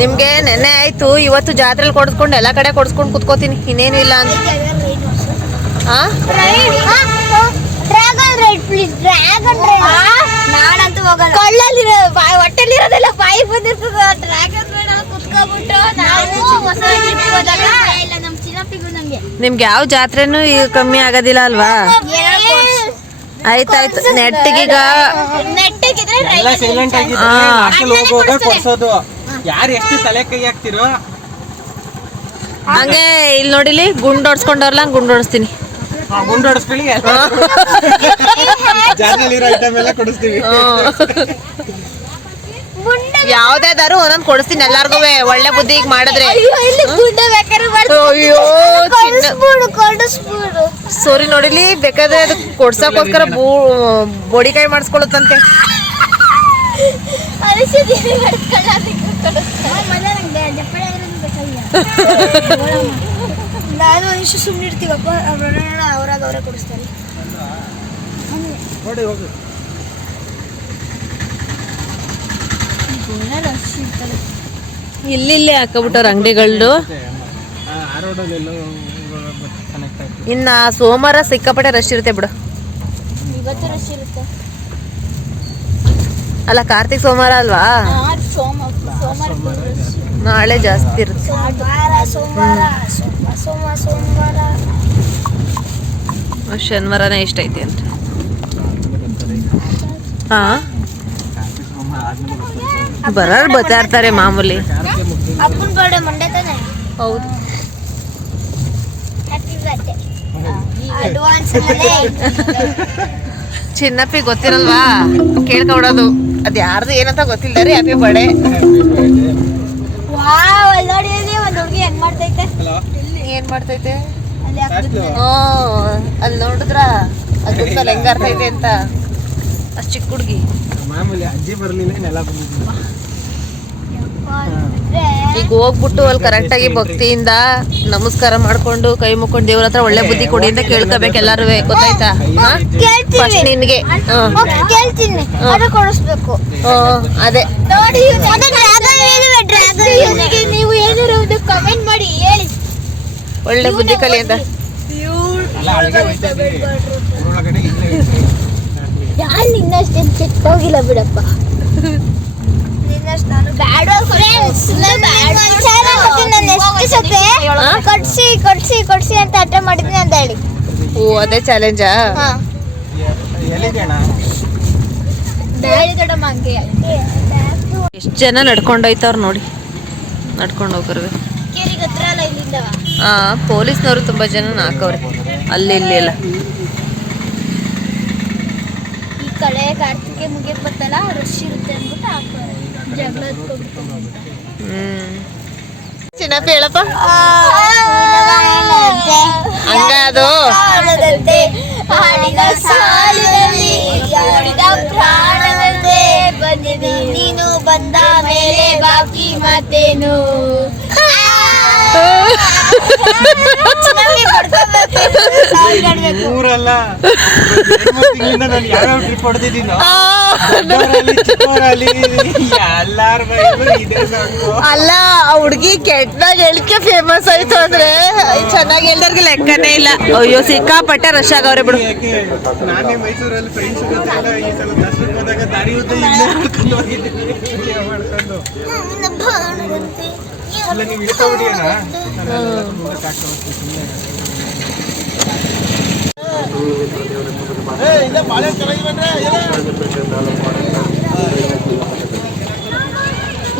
ನಿಮ್ಗೆ ನೆನ್ನೆ ಆಯ್ತು ಇವತ್ತು ಜಾತ್ರೆಲಿ ಕೊಡಿಸ್ಕೊಂಡು ಎಲ್ಲ ಕಡೆ ಕೊಡಿಸ್ಕೊಂಡು ಕುತ್ಕೋತೀನಿ ಇನ್ನೇನು ಇಲ್ಲ ಅಂತ. ಆ? Dragon ride please dragon ride ನಾನಂತೂ ಹೋಗಲ್ಲ. ಕೊಳ್ಳಲ್ಲಿರೋ ಬಾಯಿ ಹೊಟ್ಟೆಲಿರೋದೆಲ್ಲ ಬಾಯಿ ಬಂದಿರ್ತದ. ಡ್ರ್ಯಾಗನ್ ರೈಡ್ ಅಲ್ಲಿ ಕುತ್ಕೊಬಿಟ್ಟು ನಾವು ಹೊಸ ಟ್ರಿಪ್ ಹೋದಾಗ ನಮ್ಮ ಚಿನ್ನಪ್ಪಿಗೂ ನಮ್ಗೆ. ನಿಮ್ಗೆ ಯಾವ ಜಾತ್ರೆನೂ ಈಗ ಕಮ್ಮಿ ಆಗೋದಿಲ್ಲ ಅಲ್ವಾ? ಆಯ್ತಾಯ್ತು ನೆಟ್ಟಿಗೀಗ ನೆಟ್ಟಿಗಿದ್ರೆ ಯಾರು ಎಷ್ಟು ತಲೆ ಕೈ ಹಾಕ್ತಿರೋ? ಹಂಗೆ ಇಲ್ಲಿ ನೋಡಿಲಿ ಗುಂಡ್ ಹೊಡ್ಸ್ಕೊಂಡವ್ರಲ್ಲ ಗುಂಡು ಗುಂಡ್ ಹೊಡಿಸ್ತೀನಿ. ಗುಂಡು ಹೊಡಿಸ್ಕೊಳ್ಳಿ. ಜಾತ್ರೆಲಿರೋ ಐಟಮ್ ಎಲ್ಲ ಕೊಡಿಸ್ತೀವಿ. ಯಾವ್ದಾದ್ರು ಒಂದೊಂದು ಕೊಡಿಸ್ತೀನಿ ಎಲ್ಲಾರ್ಗು ಒಳ್ಳೆ ಬುದ್ಧಿ ಈಗ ಮಾಡಿದ್ರೆ. ಇಲ್ಲಿ ಗುಡ್ಡ ಬೇಕಾದ್ರೆ ಅಯ್ಯೋ ಸೋರಿ ನೋಡಿಲಿ ಬೇಕಾದ್ರೆ ಅದು ಕೊಡ್ಸಕ್ಕೋಸ್ಕರ ಬೂ ಬೋಡಿಕಾಯಿ ಮಾಡಿಸ್ಕೊಳುತ್ತಂತೆ ನಾನು ಸುಮ್ಮನೆ ಇರ್ತೀವಪ್ಪ ಅವರೇ ಕೊಡಿಸ್ತಾರೆ ನೋಡಿ ಹೋಗು ಇಲ್ಲಿ ಇಲ್ಲಿ ಹಾಕಬಿಟ್ಟವ್ರ ಅಂಗಡಿಗಳು ಇನ್ನ ಸೋಮವಾರ ಸಿಕ್ಕಾಪಟ್ಟೆ ರಶ್ ಇರುತ್ತೆ ಬಿಡು. ಇವತ್ತು ರಶ್ ಇರುತ್ತೆ. ಅಲ್ಲ ಕಾರ್ತಿಕ್ ಸೋಮವಾರ ಅಲ್ವಾ? ನಾಳೆ ಜಾಸ್ತಿ ಇರುತ್ತೆ. ಶನಿವಾರನೇ ಇಷ್ಟ ಐತಿ ಅಂತ. ಹಾ? ಬರೋರು ಬರ್ತಾ ಇರ್ತಾರೆ ಮಾಮೂಲಿ. ಹೌದು. ಚಿನ್ನಪ್ಪಿ ಗೊತ್ತಿರಲ್ವಾ? ಕೇಳ್ಕೊಬಿಡೋದು. ಅದ್ ಯಾರ್ದು ಏನಂತ ಗೊತ್ತಿಲ್ಲ ರೀ ಹ್ಯಾಪಿ ಬರ್ಡೇ ವಾವ್ ಅಲ್ಲಿ ನೋಡಿ ಅಲ್ಲಿ ಒಂದು ಹುಡುಗಿ ಹೆಂಗ್ ಮಾಡ್ತೈತೆ? ಏನ್ ಮಾಡ್ತೈತೆ? ಅಲ್ಲಿ ನೋಡಿದ್ರ ಅದು ಗೊತ್ತಲ್ಲ ಹೆಂಗ ಅರ್ಥ ಐತೆ ಅಂತ. ಅಷ್ಟ್ ಚಿಕ್ಕ ಹುಡುಗಿ. ಮಾಮೂಲಿ ಅಜ್ಜಿ ಬರ್ಲಿಲ್ಲ ನೆಲ ಬಂದಿದ್ವಿ ಈಗ ಹೋಗ್ಬಿಟ್ಟು ಅಲ್ಲಿ ಕರೆಕ್ಟ್ ಆಗಿ ಭಕ್ತಿಯಿಂದ ನಮಸ್ಕಾರ ಮಾಡ್ಕೊಂಡು ಕೈ ಮುಕ್ಕೊಂಡು ದೇವ್ರ ಹತ್ರ ಒಳ್ಳೆ ಬುದ್ಧಿ ಕೊಡಿ ಅಂತ ಕೇಳ್ಕೋಬೇಕು ಎಲ್ಲಾರು. ಗೊತ್ತಾಯ್ತಾ? ಫಸ್ಟ್ ನಿನ್ಗೆ. ಹ್ಮ್. ಕೇಳ್ತೀನಿ. ಅದು ಕೊಡಿಸ್ಬೇಕು. ಅದೇ. ನೋಡಿ ಡ್ರ್ಯಾಗನ್ ನೀವು ಏನಾರ ಒಂದು ಮಾಡಿ ಹೇಳಿ. ಒಳ್ಳೆ ಬುದ್ಧಿ ಕಲಿ ಅಂತ. ಯಾರು ನಿನ್ನಷ್ಟೇನು ಕೆಟ್ಟೋಗಿಲ್ಲ ಬಿಡಪ್ಪ. ಕಟ್ಸಿ ಕಟ್ಸಿ ಕಟ್ಸಿ ಅಂತ ಮಾಡಿದ್ನಿ ಅಂತ ಹೇಳಿ. ಓ ಅದೇ ಚಾಲೆಂಜಾ ಎಷ್ಟು ಜನ ನಡ್ಕೊಂಡೋಯ್ತವ್ರು ನೋಡಿ. ನಡ್ಕೊಂಡು ಹೋಗ್ರವೆ ಹಾ ಪೊಲೀಸ್ನವರು ತುಂಬಾ ಜನ ಹಾಕವ್ರೆ ಅಲ್ಲಿ ಇಲ್ಲಿ ಎಲ್ಲ. ಈ ಕಡೆ ಕಾರ್ತಿಕೆ ಮುಗಿಯಕ್ ಬರ್ತಲ್ಲ ರಶ್ ಇರುತ್ತೆ ಅಂದ್ಬಿಟ್ಟು ಹಾಕೋರೆ ಜಗಳ ಹ್ಮ್ ಚಿನ್ನಪ್ಪಿ ಹೇಳಪ್ಪ ಹಂಗ ಅದು ಹಾಡಿದ ಸಾಲಿನಲ್ಲಿ ಹಾಡಿದ ಪ್ರಾಣದಂತೆ ಬಂದಿದೆ ನೀನು ಬಂದ ಮೇಲೆ ಬಾಕಿ ಮತ್ತೇನು ತಿಂಗಳಿಂದ ನಾನು ಯಾವ್ಯಾವ ಟ್ರಿಪ್ ಹೊಡೆದಿದ್ದೀನೋ ಎಲ್ಲಾರ ಅಲ್ಲ ಆ ಹುಡ್ಗಿ ಕೆಟ್ಟದಾಗ ಹೇಳಿಕೆ ಫೇಮಸ್ ಆಯ್ತು ಅಂದ್ರೆ ಚೆನ್ನಾಗಿ ಹೇಳ್ದವ್ರಿಗೆ ಲೆಕ್ಕನೇ ಇಲ್ಲ. ಅಯ್ಯೋ ಸಿಕ್ಕಾಪಟ್ಟೆ ರಶ್ ಆಗವ್ರೆ ಬಿಡು. ನಾನೇ ಮೈಸೂರಲ್ಲಿ ಫ್ರೆಂಡ್ಸ್ ಜೊತೆ ಎಲ್ಲ ಈ ಸಲ ದರ್ಶನಕ್ಕೆ ಹೋದಾಗ ದಾರಿ ಉದ್ದ ಇಲ್ಲೇ ನಡ್ಕೊಂಡು ಹೋಗಿದ್ದೀನಿ. ಮಾಡ್ಕೊಂಡು ನೀವು ಅಣ್ಣ. ಹೋಗ್ತೀನಿ ಸುಮ್ಮನೆ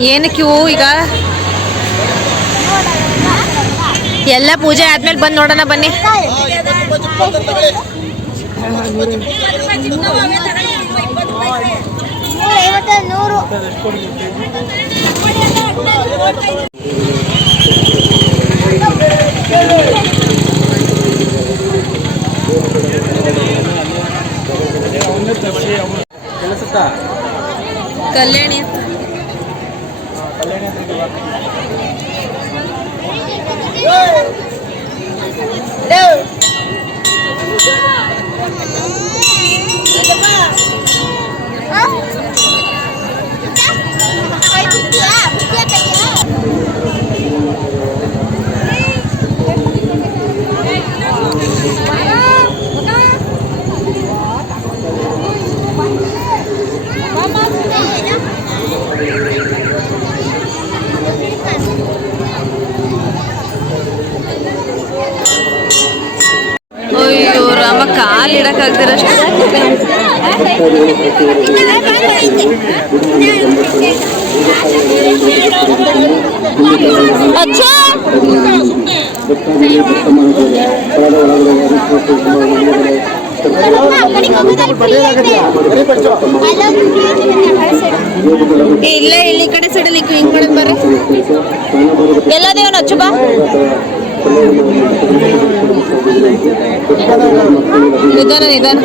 ಏನಕ್ಕೆ ಇವು ಈಗ? ಎಲ್ಲ ಪೂಜೆ ಆದ್ಮೇಲೆ ಬಂದು ನೋಡೋಣ ಬನ್ನಿ. ನೂರ. ಕಲ್ಯಾಣಿ ಕೈಯಲ್ಲಿ ಕಾಲು ಅಚ್ಚ. ಇಲ್ಲೇ ಇಲ್ಲಿ ಈ ಕಡೆ ಸೈಡಲ್ಲಿ ಹಿಂಗ್ ಮಾಡಕ್ ಬರ್ರಿ. ಎಲ್ಲದೇವನ ಹಚ್ಚು ಬಾ. ನಿಧಾನ ನಿಧಾನ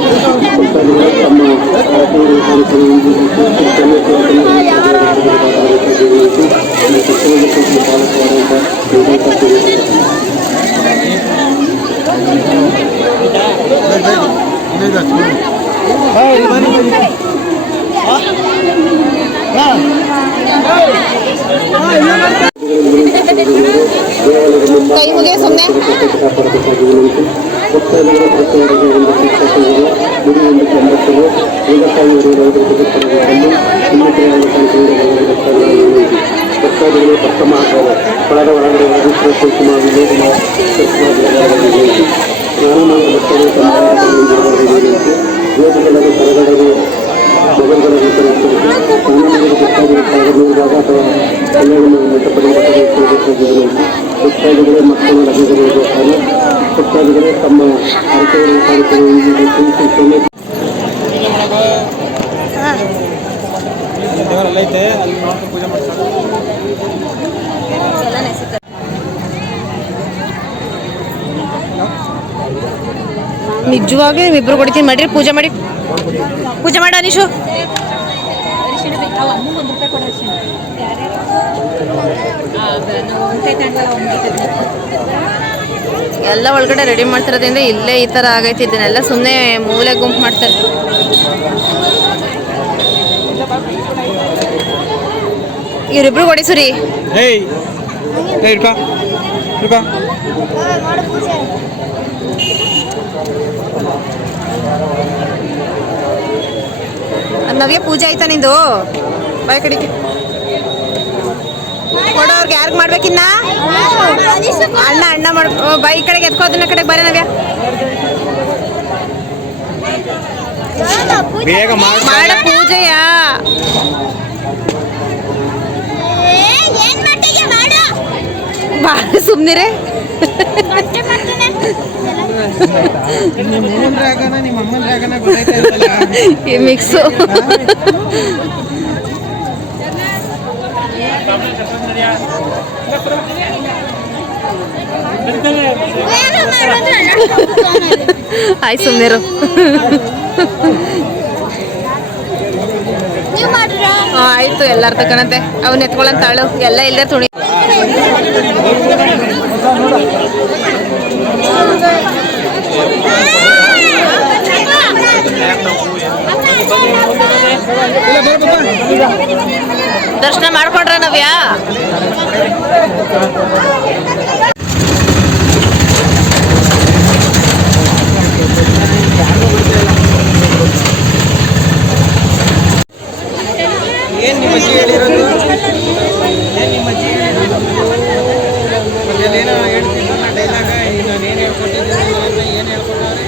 ಪೂಜೆ ಮಾಡ್ತಾರೆ. ನಿಜವಾಗ್ಲೂ ಇಬ್ರು ಕೊಡ್ತೀನಿ ಮಾಡ್ರಿ, ಪೂಜೆ ಮಾಡಿ. ಪೂಜೆ ಮಾಡ ಅನೀಶು. ಎಲ್ಲ ಒಳಗಡೆ ರೆಡಿ ಮಾಡ್ತಿರೋದ್ರಿಂದ ಇಲ್ಲೇ ಈ ಥರ ಆಗೈತಿ ಸುಮ್ಮನೆ ಮೂಲೆ ಗುಂಪು ಮಾಡ್ತಾರೆ. ಇವ್ರಿಬ್ರು ಕೊಡಿಸುರಿ ಏಯ್ ಇಡ್ಕೊ ಇಡ್ಕೊ ನವ್ಯ ಪೂಜೆ ಆಯ್ತಾ ನಿಂದು? ಬಾಯ್ ಕಡೆಗೆ ಕೊಡೋರ್ಗೆ ಯಾರಿಗೆ ಮಾಡ್ಬೇಕಿನ್ನ ಅಣ್ಣ ಅಣ್ಣ ಮಾಡ್ ಬೈ ಕಡೆಗೆ ಎತ್ಕೋ ಅದನ್ನ ಕಡೆಗೆ ಬರ ನವ್ಯ. ಬೇಗ ಮಾಡಿ ಮಾಡ ಪೂಜೆಯ. ಇಲ್ವಲ್ಲ ಈ ಮಿಕ್ಸು ಆಯ್ ಸುಮ್ನಿರು. ಆಯ್ತು ಎಲ್ಲಾರ ತಕೊಂಡಂತೆ ಅವ್ನ ಎತ್ಕೊಳ್ಳಂತಾಳು ಎಲ್ಲ ಇಲ್ಲೇ ತುಣಿ ದರ್ಶನ ಮಾಡ್ಕೊಂಡ್ರ ನವ್ಯಾ ಏನು ನಿಮ್ಮ ಅಜ್ಜಿ ಹೇಳಿರೋದು ಏನು ನಿಮ್ಮ ಅಜ್ಜಿ ಹೇಳಿರೋದು ಮತ್ತೆ ಏನೋ ಹೇಳ್ತಿದ್ದಲ್ಲ ಡೈಲಾಗ ನಾನು ಏನು ಹೇಳ್ಕೊಟ್ಟಿದ್ದೀನಿ ಅಂತ ಏನು ಹೇಳ್ಕೊಟ್ಟವ್ರೆ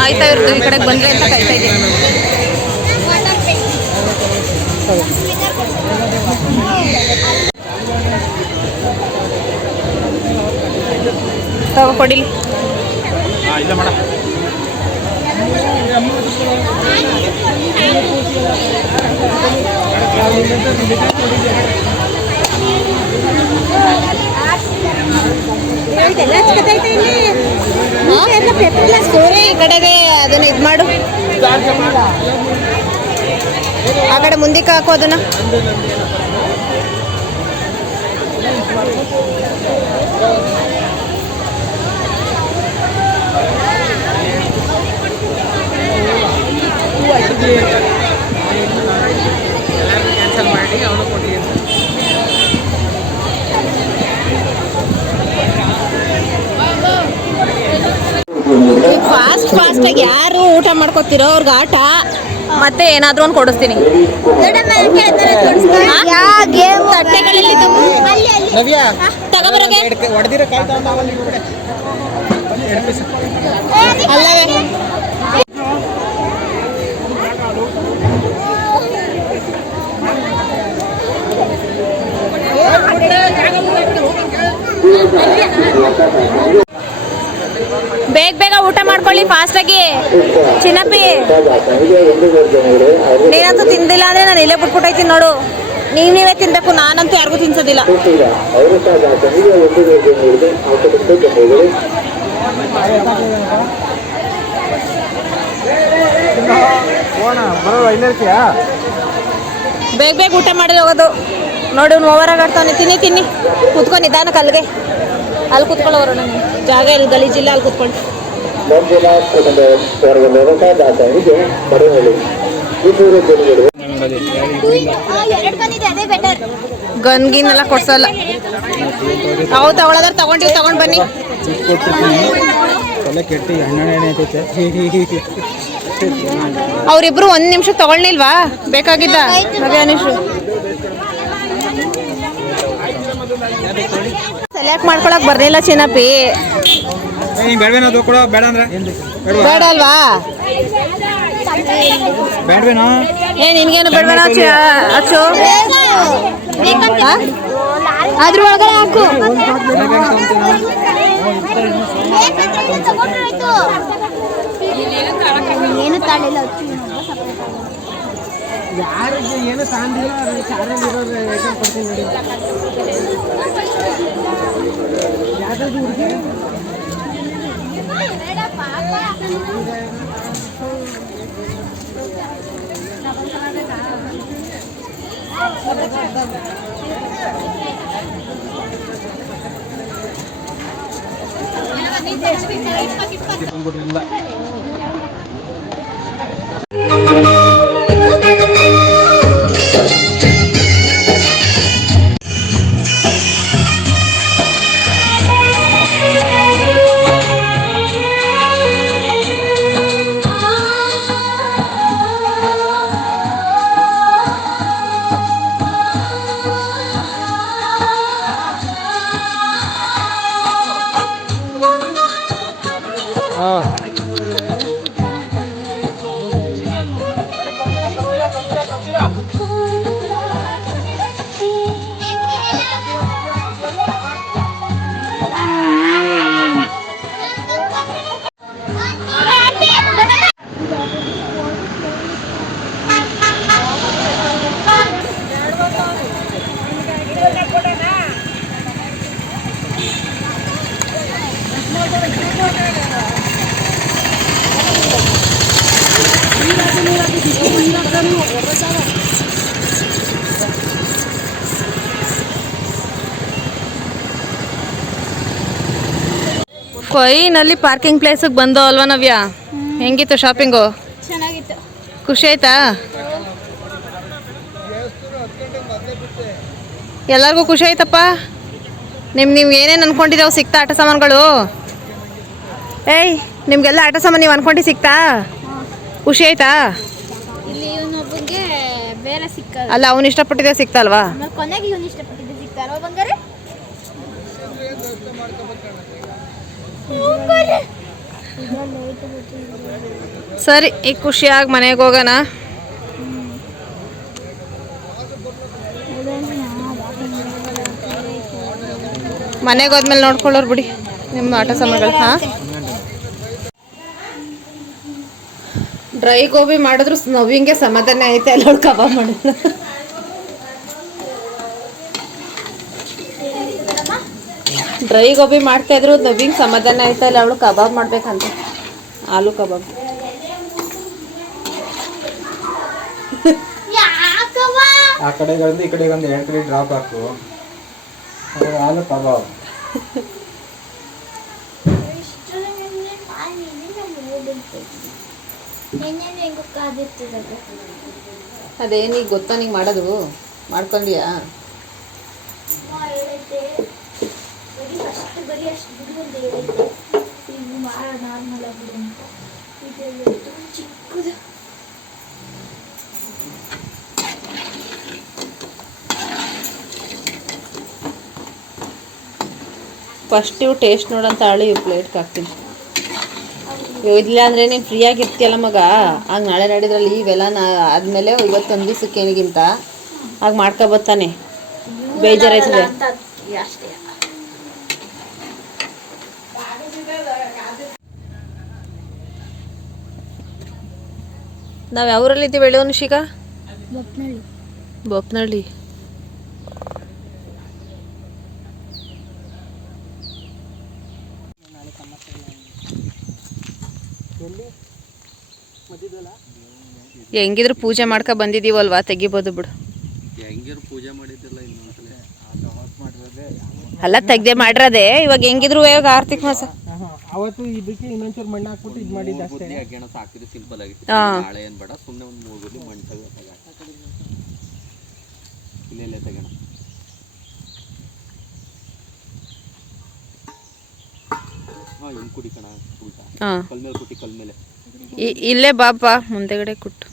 ಆಯ್ತಾ ಇವ್ರದ್ದು ಈ ಕಡೆಗೆ ಬಂದ್ರೆ ಅಂತ ಕಾಯ್ತಾ ಇದ್ದೀನಿ. ತಗೋ ಕೊಡಿಲಿ ಇಲ್ಲ ಸೂರಿ ಈ ಅದನ್ನ ಇದು ಮಾಡು ಆ ಕಡೆ ಮುಂದಕ್ಕೆ ಮಾಡಿ ಅವನು ಫಾಸ್ಟ್ ಫಾಸ್ಟ್ ಆಗಿ ಯಾರು ಊಟ ಮಾಡ್ಕೋತಿರೋ ಅವ್ರಿಗೆ ಆಟ ಮತ್ತೆ ಏನಾದ್ರೂ ಒಂದು ಕೊಡಿಸ್ತೀನಿ. ತಟ್ಟೆಗಳಲ್ಲಿ ತಗೋಬರೋಕೆ ಅಲ್ಲವೇ ಬೇಗ ಬೇಗ ಊಟ ಮಾಡ್ಕೊಳ್ಳಿ ಫಾಸ್ಟ್ ಆಗಿ. ಚಿನ್ನಪ್ಪಿ, ನೀನಂತೂ ತಿಂದಿಲ್ಲ ಅಂದ್ರೆ ನಾನು ಇಲ್ಲೇ ಬಿಟ್ಬಿಟ್ಟೈತಿ ನೋಡು. ನೀವ್ ನೀವೇ ತಿನ್ಬೇಕು, ನಾನಂತೂ ಯಾರಿಗೂ ತಿನ್ಸೋದಿಲ್ಲ. ಬೇಗ ಬೇಗ ಊಟ ಮಾಡಿ ಹೋಗೋದು. ನೋಡಿ ಓವರ್ ಆಡ್ತಾನೆ ತಿನ್ನಿ ತಿನ್ನಿ. ಕುತ್ಕೊಂಡಿದ್ದಾನು ಕಲ್ಗೆ ಅಲ್ಲಿ ಕುತ್ಕೊಳ್ಳೋರು ನಾನು ಜಾಗ ಇಲ್ಲಿ ಗಲೀಜಿಲ್ಲ ಅಲ್ಲಿ ಕುತ್ಕೊಂಡು ಮರಳಿ ಇನ್ನೂರು ಜನಗಳು ಬೆಟರ್ ಗನ್ ಗಿನ್ ಎಲ್ಲ ಕೊಡ್ಸಲ್ಲ. ಅವು ತಗೊಳ್ಳೋದಾರ ತಗೊಂಡಿವಿ ತಗೊಂಡ್ ಬನ್ನಿ. ಅವ್ರಿಬ್ರು ಒಂದ್ ನಿಮಿಷ ತಗೊಳ್ಳಿಲ್ವಾ? ಬೇಕಾಗಿದ್ದ. ಮಗ ಅನಿಶು ಸೆಲೆಕ್ಟ್ ಮಾಡ್ಕೊಳಕ್ ಬರ್ಲಿಲ್ಲ ಚಿನ್ನಪ್ಪಿ. ನೀ ಬೇಡವೇನೋ ಕೂಡ ಬೇಡ ಅಂದ್ರೆ. ಬೇಡವಾ? ಬೇಡ ಅಲ್ವಾ? ಬೇಡವೇನೋ? ಏ ನಿನ್ಗೇನು ಬೇಡವೇನೋ ಅಚ್ಚು ಅಚ್ಚು? ಅದ್ರ ಒಳಗಡೆ ಹಾಕು. ಏನು ತಾಳಿಲ್ಲ ಯಾರಿಗೆ ಏನು ತಾಂಡಿಲ್ಲ ಚಾರಲ್ಲಿ ಇರೋದು ಐಟಮ್ ಕೊಡ್ತೀನಿ ನೋಡಿ. ಬಂದ್ಬಿಟ್ರಿಲ್ಲ ಹಾಂ ಕೊಯ್ನಲ್ಲಿ ಪಾರ್ಕಿಂಗ್ ಪ್ಲೇಸಿಗೆ ಬಂದೋ ಅಲ್ವಾ ನವ್ಯ? ಹೆಂಗಿತ್ತು ಶಾಪಿಂಗು? ಚೆನ್ನಾಗಿತ್ತು. ಖುಷಿ ಆಯ್ತಾ? ಎಲ್ಲರಿಗೂ ಖುಷಿ ಆಯ್ತಪ್ಪ? ನಿಮ್ ನೀವು ಏನೇನು ಅನ್ಕೊಂಡಿರೋ ಸಿಕ್ತಾ ಆಟ ಸಾಮಾನುಗಳು? ಏಯ್ ನಿಮ್ಗೆಲ್ಲ ಆಟ ಸಾಮಾನು ನೀವು ಅನ್ಕೊಂಡು ಸಿಕ್ತಾ ಖುಷಿ ಆಯ್ತಾ? ಇಲ್ಲಿ ಬೇರೆ ಸಿಕ್ಕ ಅಲ್ಲ ಅವ್ನು ಇಷ್ಟಪಟ್ಟಿದ್ದೆ ಸಿಕ್ತಲ್ವಾ ಅಲ್ವಾ? ಕೊನೆಗೆ ಇವನು ಇಷ್ಟಪಟ್ಟಿದ್ದೆ ಸಿಕ್ತಾರೋ ಬಂಗಾರೆ? ಸರಿ, ಈಗ ಖುಷಿಯಾಗಿ ಮನೆಗೆ ಹೋಗೋಣ. ಮನೆಗೆ ಹೋದ್ಮೇಲೆ ನೋಡ್ಕೊಳ್ಳೋರು ಬಿಡಿ, ನಿಮ್ಮ ಆಟ ಸಾಮಾನುಗಳು, ಹಾಂ? ಡ್ರೈ ಗೋಬಿ ಮಾಡಿದ್ರು ನವಿಂಗೆ ಸಮಾಧಾನ ಐತೆ, ಅಲ್ಲಿ ಕಬಾಬ್ ಮಾಡಿದ್ರು ಡ್ರೈ ಗೋಬಿ ಮಾಡ್ತಾ ಇದ್ರು ನವಿಂಗ್ ಸಮಾಧಾನ ಆಯ್ತಾ ಇಲ್ಲ ಅವಳು ಕಬಾಬ್ ಮಾಡ್ಬೇಕಂತ. ಆಲೂ ಕಬಾಬ್. ಆ ಕಡೆ ಈ ಕಡೆ ಒಂದು ಎರಡು ಕಡೆ ಡ್ರಾಪ್ ಹಾಕು. ಆಲೂ ಕಬಾಬ್. ಅದೇ ಅದೇನೀಗ ಗೊತ್ತಾ ನೀ ಮಾಡೋದು. ಮಾಡ್ಕೊಂಡಿಯಾ? ಬರೀ ಅಷ್ಟು ಬಿಡುವಂತೆ ಅಂತ ಹೇಳಿದ್ದೆ ಇದು ಮಾರ ನಾರ್ಮಲ್ ಬಿಡು ಅಂತ. ಇದೆಲ್ಲ ತುಂಬ ಚಿಕ್ಕದು. ಫಸ್ಟ್ ಇವು ಟೇಸ್ಟ್ ನೋಡಂತ ಆಳಿ ಪ್ಲೇಟ್ಗೆ ಹಾಕ್ತೀನಿ. ಇಲ್ಲ ಅಂದರೆ ನೀನು ಫ್ರೀಯಾಗಿ ಇರ್ತೀಯಲ್ಲ ಮಗ? ಆಗ ನಾಳೆ ನಾಡಿದ್ರಲ್ಲಿ ಇವೆಲ್ಲ ನಾ ಆದಮೇಲೆ ಇವತ್ತೊಂದು ದಿವಸಕ್ಕೇನಿಗಿಂತ ಆಗ ಮಾಡ್ಕೊಬತ್ತಾನೆ ಬೇಜಾರಾಯ್ತದೆ. ನಾವು ಯಾವ ಊರಲ್ಲಿದ್ದೀವಿ ಹೇಳಿ ಅನುಷಿಕ ಬೊಪ್ನಳ್ಳಿ ಬೋಪ್ನಹಳ್ಳಿ ಹೆಂಗಿದ್ರು ಪೂಜೆ ಮಾಡ್ಕೊ ಬಂದಿದೀವಲ್ವಾ ತೆಗಿಬೋದು ಬಿಡು. ಪೂಜೆ ಅಲ್ಲ ತೆಗ್ದೆ ಮಾಡಿರೋದೆ. ಇವಾಗ ಹೆಂಗಿದ್ರು ಇವಾಗ ಆರ್ಥಿಕ ಮಾಸ. ಅವತ್ತು ಇದಕ್ಕೆ ಇನ್ನೊಂಚೂರು ಮಣ್ಣು ಹಾಕ್ಬಿಟ್ಟು ಇದು ಮಾಡಿದ್ದು ಅಷ್ಟೇ. ಗೆಣಸು ಹಾಕಿದ್ರೆ ಸಿಂಪಲ್ ಆಗಿ. ನಾಳೆ ಏನ್ ಬೇಡ ಸುಮ್ಮನೆ ಒಂದು ಮೂರು ಗುದ್ಲಿ ಮಣ್ಣು ತೆಗೆ ಇಲ್ಲೇ ಇಲ್ಲೇ ತೆಗೋಣ ಹಾ ಹಿಂಗ್ ಕುಡಿ ಕಣ ಉಲ್ಟಾ ಹಾಂ. ಕಲ್ಮೇಲೆ ಕುಟ್ಟಿ ಕಲ್ಮೇಲೆ ಇಲ್ಲೇ ಬಾಪ ಮುಂದೆಗಡೆ ಕುಟ್ಟು.